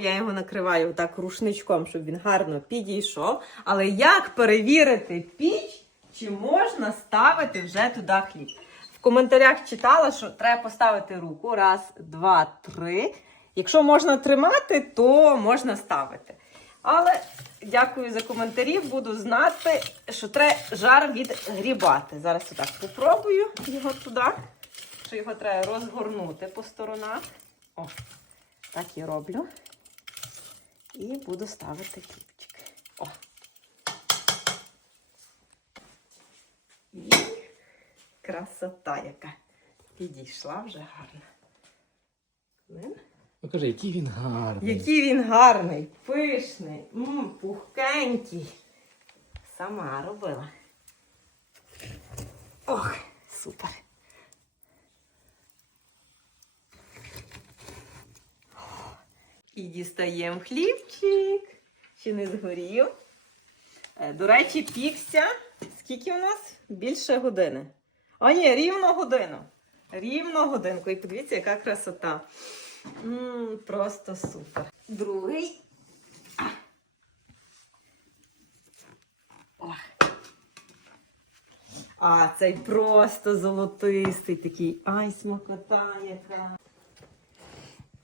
Я його накриваю так рушничком, щоб він гарно підійшов. Але як перевірити піч, чи можна ставити вже туди хліб? В коментарях читала, що треба поставити руку. Раз, два, три. Якщо можна тримати, то можна ставити. Але дякую за коментарі. Буду знати, що треба жар відгрібати. Зараз отак попробую його туди. Що його треба розгорнути по сторонах. О, так і роблю. І буду ставити хлібчик. О. І красота яка. Підійшла вже гарно. Хвилин. Покажи, який він гарний. Який він гарний, пишний, м, пухкенький. Сама робила. Ох, супер. І дістаємо хлібчик. Ще не згорів. Е, До речі, пікся. Скільки у нас? Більше години. А ні, рівно годину. Рівно годинку. І подивіться, яка красота. М, просто супер. Другий. А. Цей просто золотистий такий. Ай, смакота яка.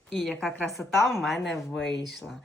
І яка красота в мене вийшла.